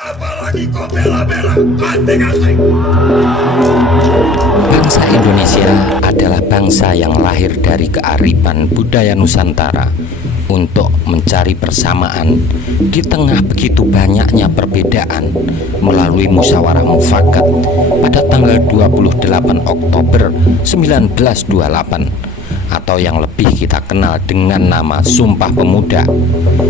Apalagi kau bela-bela anting-anting. Bangsa Indonesia adalah bangsa yang lahir dari kearifan budaya Nusantara untuk mencari persamaan di tengah begitu banyaknya perbedaan melalui musyawarah mufakat pada tanggal 28 Oktober 1928 atau yang lebih kita kenal dengan nama Sumpah Pemuda,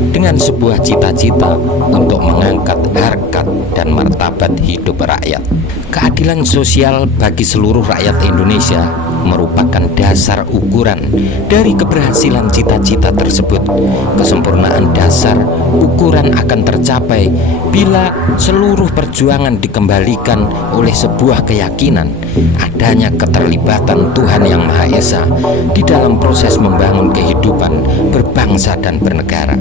dengan sebuah cita-cita untuk mengangkat harkat dan martabat hidup rakyat. Keadilan sosial bagi seluruh rakyat Indonesia merupakan dasar ukuran dari keberhasilan cita-cita tersebut. Kesempurnaan dasar ukuran akan tercapai bila seluruh perjuangan dikembalikan oleh sebuah keyakinan adanya keterlibatan Tuhan Yang Maha Esa di dalam proses membangun kehidupan berbangsa dan bernegara.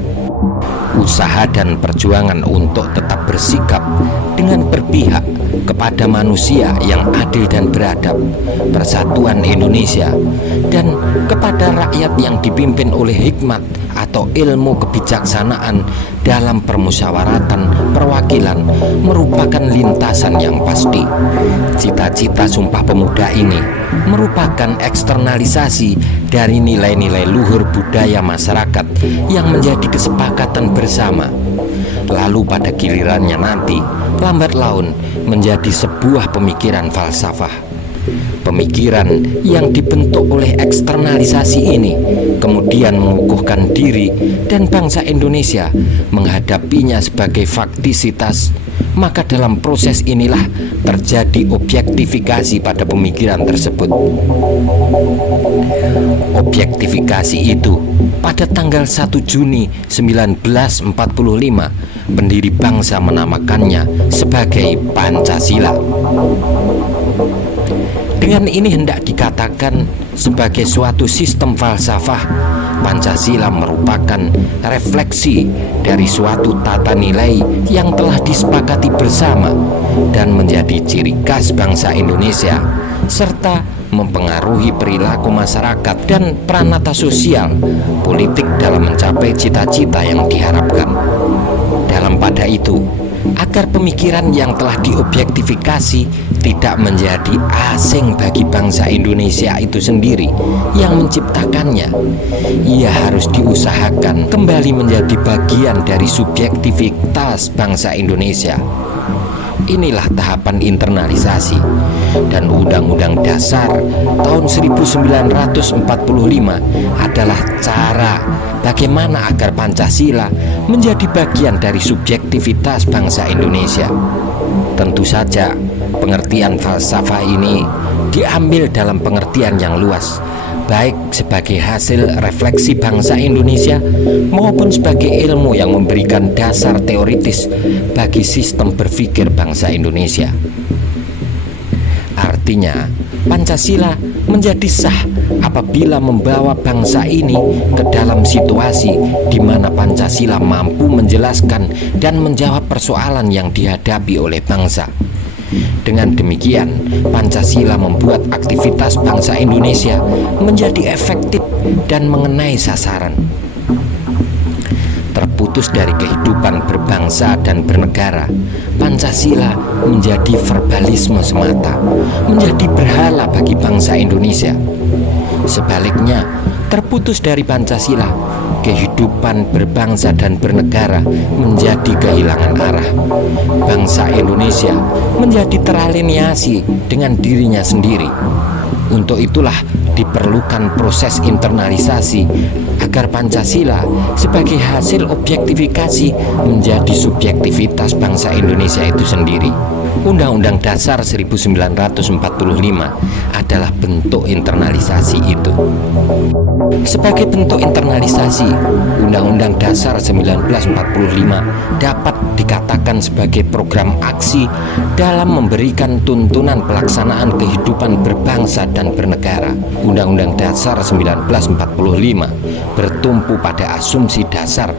Usaha dan perjuangan untuk tetap bersikap dengan berpihak kepada manusia yang adil dan beradab, persatuan Indonesia, dan kepada rakyat yang dipimpin oleh hikmat atau ilmu kebijaksanaan dalam permusyawaratan perwakilan merupakan lintasan yang pasti. Cita-cita Sumpah Pemuda ini merupakan eksternalisasi dari nilai-nilai luhur budaya masyarakat yang menjadi kesepakatan bersama. Lalu pada gilirannya nanti lambat laun menjadi sebuah pemikiran falsafah. Pemikiran yang dibentuk oleh eksternalisasi ini kemudian mengukuhkan diri dan bangsa Indonesia menghadapinya sebagai faktisitas. Maka dalam proses inilah terjadi objektifikasi pada pemikiran tersebut. Objektifikasi itu pada tanggal 1 Juni 1945 pendiri bangsa menamakannya sebagai Pancasila. Dengan ini hendak dikatakan sebagai suatu sistem falsafah, Pancasila merupakan refleksi dari suatu tata nilai yang telah disepakati bersama dan menjadi ciri khas bangsa Indonesia, serta mempengaruhi perilaku masyarakat dan pranata sosial politik dalam mencapai cita-cita yang diharapkan. Dalam pada itu, agar pemikiran yang telah diobjektifikasi tidak menjadi asing bagi bangsa Indonesia itu sendiri yang menciptakannya, ia harus diusahakan kembali menjadi bagian dari subjektivitas bangsa Indonesia. Inilah tahapan internalisasi, dan Undang-Undang Dasar tahun 1945 adalah cara bagaimana agar Pancasila menjadi bagian dari subjektivitas bangsa Indonesia. Tentu saja pengertian falsafah ini diambil dalam pengertian yang luas, baik sebagai hasil refleksi bangsa Indonesia maupun sebagai ilmu yang memberikan dasar teoritis bagi sistem berpikir bangsa Indonesia. Artinya, Pancasila menjadi sah apabila membawa bangsa ini ke dalam situasi di mana Pancasila mampu menjelaskan dan menjawab persoalan yang dihadapi oleh bangsa. Dengan demikian, Pancasila membuat aktivitas bangsa Indonesia menjadi efektif dan mengenai sasaran. Terputus dari kehidupan berbangsa dan bernegara, Pancasila menjadi verbalisme semata, menjadi berhala bagi bangsa Indonesia. Sebaliknya, terputus dari Pancasila, kehidupan berbangsa dan bernegara menjadi kehilangan arah. Bangsa Indonesia menjadi teraliniasi dengan dirinya sendiri. Untuk itulah diperlukan proses internalisasi agar Pancasila sebagai hasil objektifikasi menjadi subjektivitas bangsa Indonesia itu sendiri. Undang-Undang Dasar 1945 adalah bentuk internalisasi itu. Sebagai bentuk internalisasi, Undang-Undang Dasar 1945 dapat dikatakan sebagai program aksi dalam memberikan tuntunan pelaksanaan kehidupan berbangsa dan bernegara. Undang-Undang Dasar 1945 bertumpu pada asumsi dasar.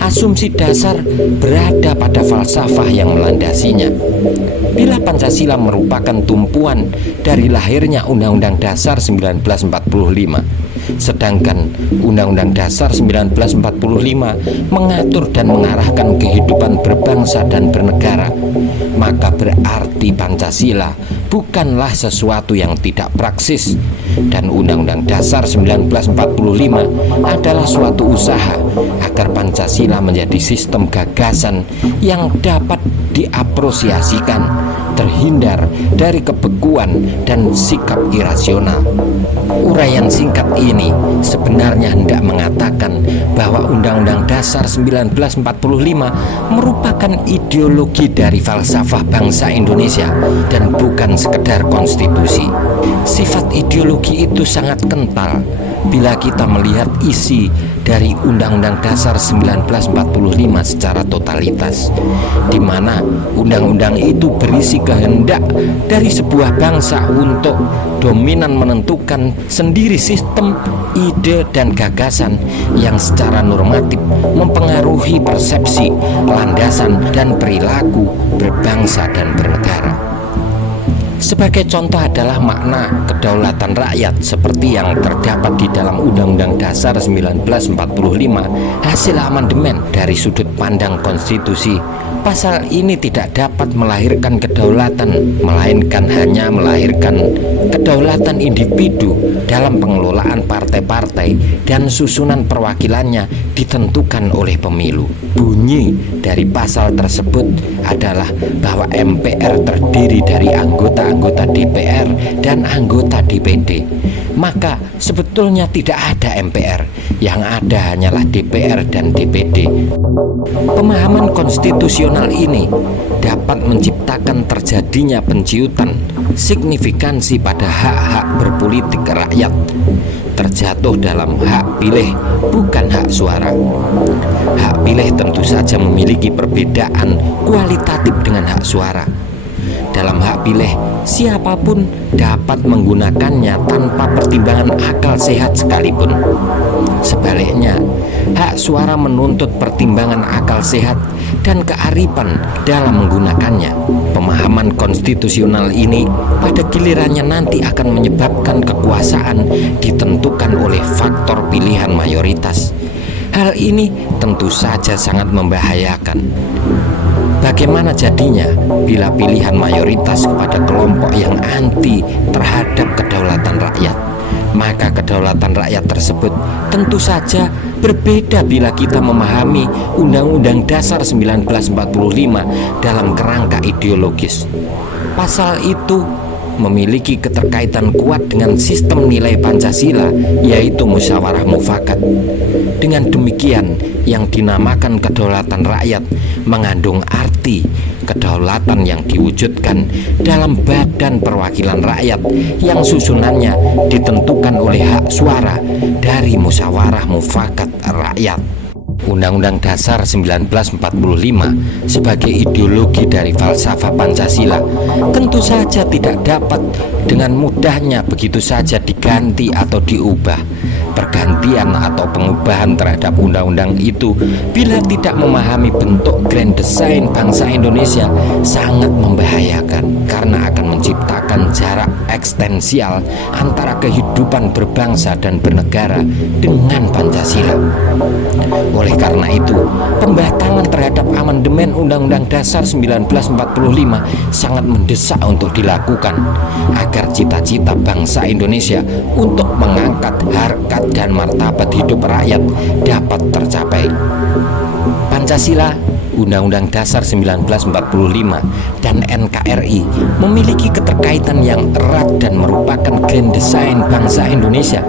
Asumsi dasar berada pada falsafah yang melandasinya. Bila Pancasila merupakan tumpuan dari lahirnya Undang-Undang Dasar 1945, Sedangkan Undang-Undang Dasar 1945 mengatur dan mengarahkan kehidupan berbangsa dan bernegara, maka berarti Pancasila bukanlah sesuatu yang tidak praksis, dan Undang-Undang Dasar 1945 adalah suatu usaha agar Pancasila menjadi sistem gagasan yang dapat diapresiasikan, terhindar dari kebekuan dan sikap irasional. Uraian singkat ini sebenarnya hendak mengatakan bahwa Undang-Undang Dasar 1945 merupakan ideologi dari falsafah bangsa Indonesia dan bukan sekedar konstitusi. Sifat ideologi itu sangat kental bila kita melihat isi dari Undang-Undang Dasar 1945 secara totalitas, di mana undang-undang itu berisi kehendak dari sebuah bangsa untuk dominan menentukan sendiri sistem, ide, dan gagasan yang secara normatif mempengaruhi persepsi, landasan, dan perilaku berbangsa dan bernegara. Sebagai contoh adalah makna kedaulatan rakyat seperti yang terdapat di dalam Undang-Undang Dasar 1945 hasil amandemen. Dari sudut pandang konstitusi, pasal ini tidak dapat melahirkan kedaulatan, melainkan hanya melahirkan kedaulatan individu dalam pengelolaan partai-partai dan susunan perwakilannya ditentukan oleh pemilu. Bunyi dari pasal tersebut adalah bahwa MPR terdiri dari anggota DPR dan anggota DPD. Maka sebetulnya tidak ada MPR, yang ada hanyalah DPR dan DPD. Pemahaman konstitusional ini dapat menciptakan terjadinya penciutan signifikansi pada hak-hak berpolitik rakyat, terjatuh dalam hak pilih bukan hak suara. Hak pilih tentu saja memiliki perbedaan kualitatif dengan hak suara. Dalam hak pilih, siapapun dapat menggunakannya tanpa pertimbangan akal sehat sekalipun. Sebaliknya, hak suara menuntut pertimbangan akal sehat dan kearifan dalam menggunakannya. Pemahaman konstitusional ini pada gilirannya nanti akan menyebabkan kekuasaan ditentukan oleh faktor pilihan mayoritas. Hal ini tentu saja sangat membahayakan. Bagaimana jadinya bila pilihan mayoritas kepada kelompok yang anti terhadap kedaulatan rakyat? Maka kedaulatan rakyat tersebut tentu saja berbeda bila kita memahami Undang-Undang Dasar 1945 dalam kerangka ideologis. Pasal itu memiliki keterkaitan kuat dengan sistem nilai Pancasila, yaitu musyawarah mufakat. Dengan demikian, yang dinamakan kedaulatan rakyat mengandung arti kedaulatan yang diwujudkan dalam badan perwakilan rakyat yang susunannya ditentukan oleh hak suara dari musyawarah mufakat rakyat. Undang-Undang Dasar 1945 sebagai ideologi dari falsafah Pancasila tentu saja tidak dapat dengan mudahnya begitu saja diganti atau diubah. Pergantian atau pengubahan terhadap undang-undang itu bila tidak memahami bentuk grand design bangsa Indonesia sangat membahayakan, karena akan menciptakan jarak eksistensial antara kehidupan berbangsa dan bernegara dengan Pancasila. Oleh karena itu, pembatalan terhadap amandemen Undang-Undang Dasar 1945 sangat mendesak untuk dilakukan agar cita-cita bangsa Indonesia untuk mengangkat harkat dan martabat hidup rakyat dapat tercapai. Pancasila, Undang-Undang Dasar 1945, dan NKRI memiliki keterkaitan yang erat dan merupakan grand design bangsa Indonesia.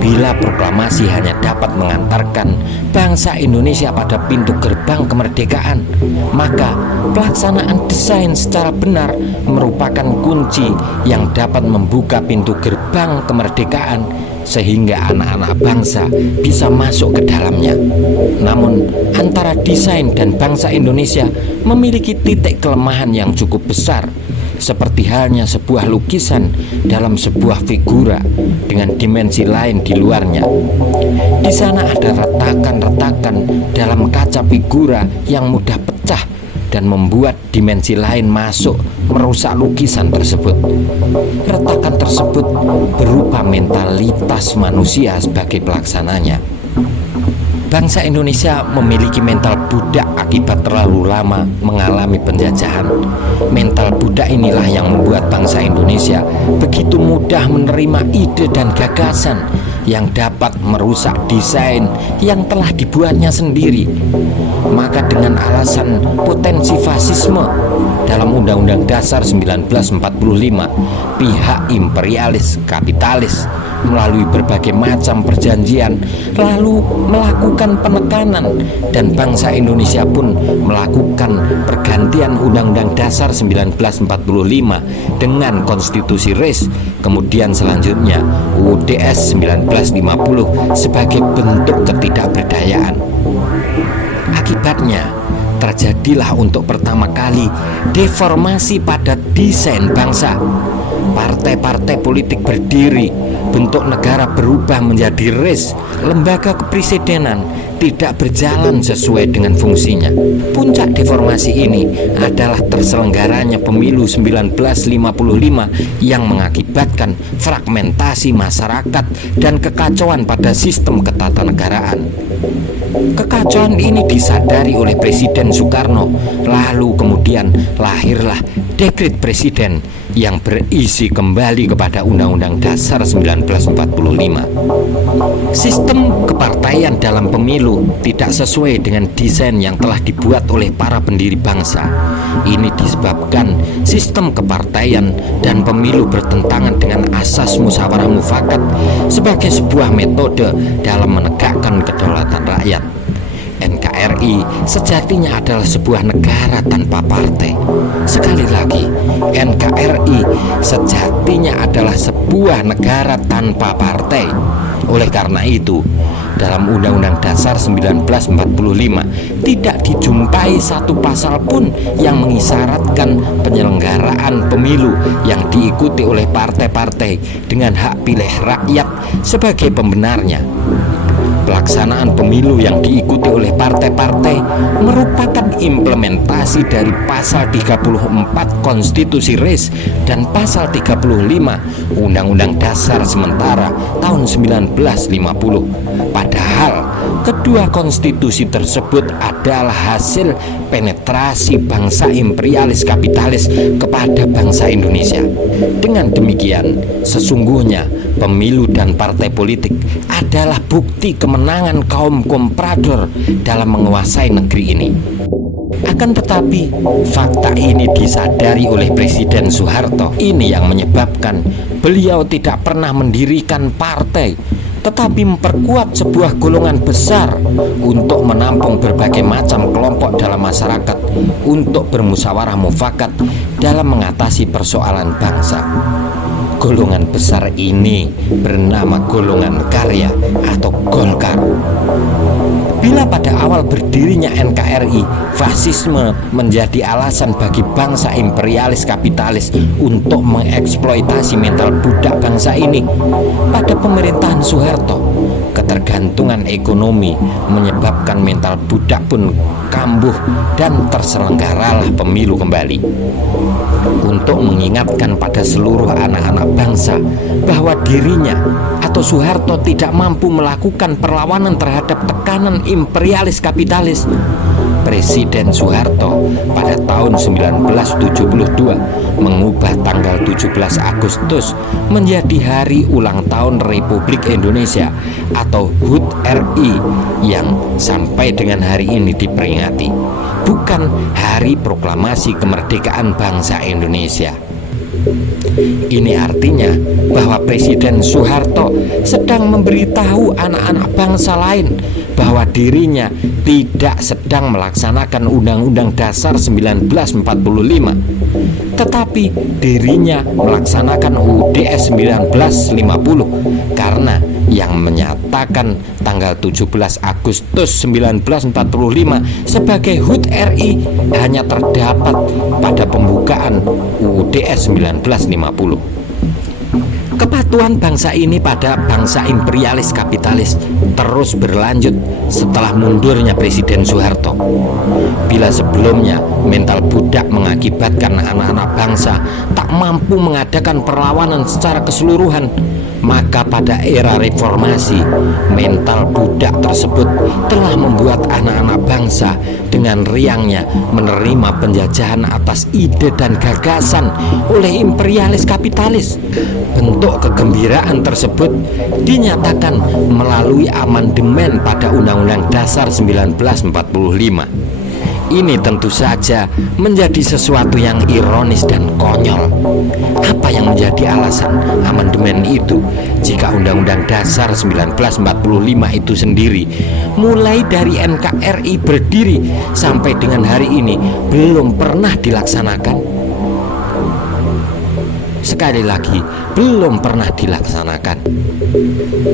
Bila proklamasi hanya dapat mengantarkan bangsa Indonesia pada pintu gerbang kemerdekaan, maka pelaksanaan desain secara benar merupakan kunci yang dapat membuka pintu gerbang kemerdekaan sehingga anak-anak bangsa bisa masuk ke dalamnya. Namun, antara desain dan bangsa Indonesia memiliki titik kelemahan yang cukup besar, seperti halnya sebuah lukisan dalam sebuah figura dengan dimensi lain di luarnya. Di sana ada retakan-retakan dalam kaca figura yang mudah pecah dan membuat dimensi lain masuk merusak lukisan tersebut. Retakan tersebut berupa mentalitas manusia sebagai pelaksananya. Bangsa Indonesia memiliki mental budak akibat terlalu lama mengalami penjajahan. Mental budak inilah yang membuat bangsa Indonesia begitu mudah menerima ide dan gagasan yang dapat merusak desain yang telah dibuatnya sendiri. Maka dengan alasan potensi fasisme dalam Undang-Undang Dasar 1945, pihak imperialis kapitalis melalui berbagai macam perjanjian lalu melakukan penekanan, dan bangsa Indonesia pun melakukan pergantian Undang-Undang Dasar 1945 dengan Konstitusi RIS, kemudian selanjutnya UUDS 1950 sebagai bentuk ketidakberdayaan. Akibatnya terjadilah untuk pertama kali deformasi pada desain bangsa. Partai-partai politik berdiri, bentuk negara berubah menjadi RIS, lembaga kepresidenan tidak berjalan sesuai dengan fungsinya. Puncak deformasi ini adalah terselenggaranya pemilu 1955 yang mengakibatkan fragmentasi masyarakat dan kekacauan pada sistem ketatanegaraan. Kekacauan ini disadari oleh Presiden Soekarno, lalu kemudian lahirlah dekret presiden yang berisi kembali kepada Undang-Undang Dasar 1945. Sistem kepartaian dalam pemilu tidak sesuai dengan desain yang telah dibuat oleh para pendiri bangsa. Ini disebabkan sistem kepartaian dan pemilu bertentangan dengan asas musyawarah mufakat sebagai sebuah metode dalam menegakkan kedaulatan rakyat. NKRI sejatinya adalah sebuah negara tanpa partai. Sekali lagi, NKRI sejatinya adalah sebuah negara tanpa partai. Oleh karena itu, dalam Undang-Undang Dasar 1945 tidak dijumpai satu pasal pun yang mengisyaratkan penyelenggaraan pemilu yang diikuti oleh partai-partai dengan hak pilih rakyat sebagai pembenarnya. Pelaksanaan pemilu yang diikuti oleh partai-partai merupakan implementasi dari pasal 34 Konstitusi RIS dan pasal 35 Undang-Undang Dasar sementara tahun 1950. Padahal kedua konstitusi tersebut adalah hasil penetrasi bangsa imperialis kapitalis kepada bangsa Indonesia. Dengan demikian, sesungguhnya pemilu dan partai politik adalah bukti kemenangan kaum komprador dalam menguasai negeri ini. Akan tetapi, fakta ini disadari oleh Presiden Soeharto. Ini yang menyebabkan beliau tidak pernah mendirikan partai, tetapi memperkuat sebuah golongan besar untuk menampung berbagai macam kelompok dalam masyarakat untuk bermusyawarah mufakat dalam mengatasi persoalan bangsa. Golongan besar ini bernama golongan karya atau Golkar. Bila pada awal berdirinya NKRI, fasisme menjadi alasan bagi bangsa imperialis kapitalis untuk mengeksploitasi mental budak bangsa ini, pada pemerintahan Soeharto, ketergantungan ekonomi menyebabkan mental budak pun kambuh dan terselenggaralah pemilu kembali. Untuk mengingatkan pada seluruh anak-anak bangsa bahwa dirinya atau Soeharto tidak mampu melakukan perlawanan terhadap tekanan imperialis kapitalis, Presiden Soeharto pada tahun 1972 mengubah tanggal 17 Agustus menjadi hari ulang tahun Republik Indonesia atau HUT RI yang sampai dengan hari ini diperingati, bukan Hari Proklamasi Kemerdekaan Bangsa Indonesia. Ini artinya bahwa Presiden Soeharto sedang memberitahu anak-anak bangsa lain bahwa dirinya tidak sedang melaksanakan Undang-Undang Dasar 1945, tetapi dirinya melaksanakan UUDS 1950 karena yang menyatakan tanggal 17 Agustus 1945 sebagai HUT RI hanya terdapat pada pembukaan UUD 1950. Kepatuhan bangsa ini pada bangsa imperialis kapitalis terus berlanjut setelah mundurnya Presiden Soeharto. Bila sebelumnya mental budak mengakibatkan anak-anak bangsa tak mampu mengadakan perlawanan secara keseluruhan, maka pada era reformasi mental budak tersebut telah membuat anak-anak bangsa dengan riangnya menerima penjajahan atas ide dan gagasan oleh imperialis kapitalis. Bentuk kegembiraan tersebut dinyatakan melalui amandemen pada Undang-Undang Dasar 1945. Ini tentu saja menjadi sesuatu yang ironis dan konyol. Apa yang menjadi alasan amandemen itu jika Undang-Undang Dasar 1945 itu sendiri mulai dari NKRI berdiri sampai dengan hari ini belum pernah dilaksanakan? Sekali lagi, belum pernah dilaksanakan.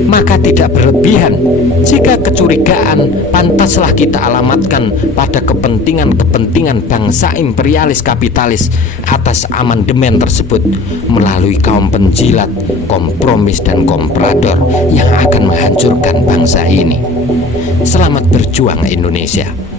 Maka tidak berlebihan jika kecurigaan pantaslah kita alamatkan pada kepentingan-kepentingan bangsa imperialis kapitalis atas amandemen tersebut melalui kaum penjilat, kompromis dan komprador yang akan menghancurkan bangsa ini. Selamat berjuang Indonesia.